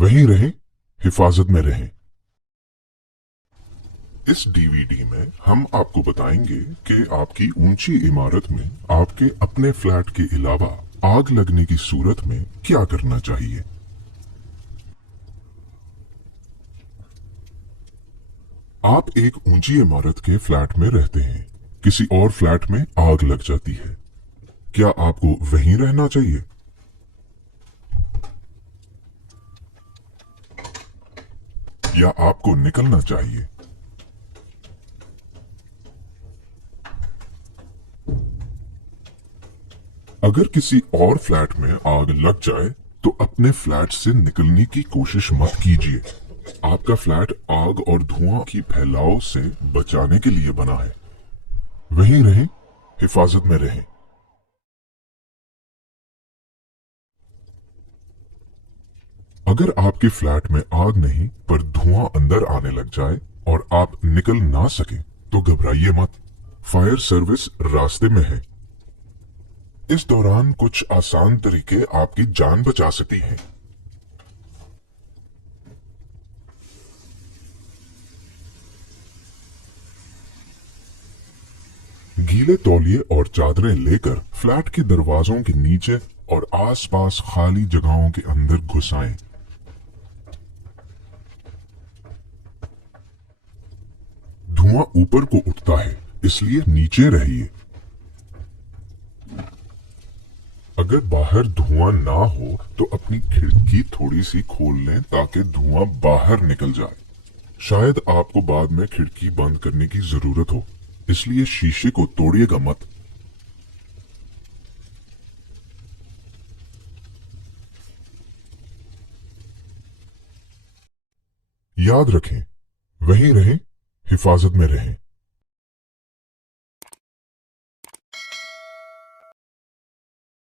वहीं रहें, हिफाजत में रहें। इस डीवीडी में हम आपको बताएंगे कि आपकी ऊंची इमारत में आपके अपने फ्लैट के अलावा आग लगने की सूरत में क्या करना चाहिए। आप एक ऊंची इमारत के फ्लैट में रहते हैं, किसी और फ्लैट में आग लग जाती है। क्या आपको वहीं रहना चाहिए या आपको निकलना चाहिए? अगर किसी और फ्लैट में आग लग जाए तो अपने फ्लैट से निकलने की कोशिश मत कीजिए। आपका फ्लैट आग और धुआं की फैलाव से बचाने के लिए बना है। वहीं रहें, हिफाजत में रहें। अगर आपके फ्लैट में आग नहीं पर धुआं अंदर आने लग जाए और आप निकल ना सके तो घबराइए मत। फायर सर्विस रास्ते में है। इस दौरान कुछ आसान तरीके आपकी जान बचा सकती हैं। गीले तौलिए और चादरें लेकर फ्लैट के दरवाजों के नीचे और आसपास खाली जगहों के अंदर घुसाएं। धुआं ऊपर को उठता है, इसलिए नीचे रहिए। अगर बाहर धुआं ना हो तो अपनी खिड़की थोड़ी सी खोल लें ताकि धुआं बाहर निकल जाए। शायद आपको बाद में खिड़की बंद करने की जरूरत हो, इसलिए शीशे को तोड़िएगा मत। याद रखें, वहीं रहें, हिफाजत में रहें।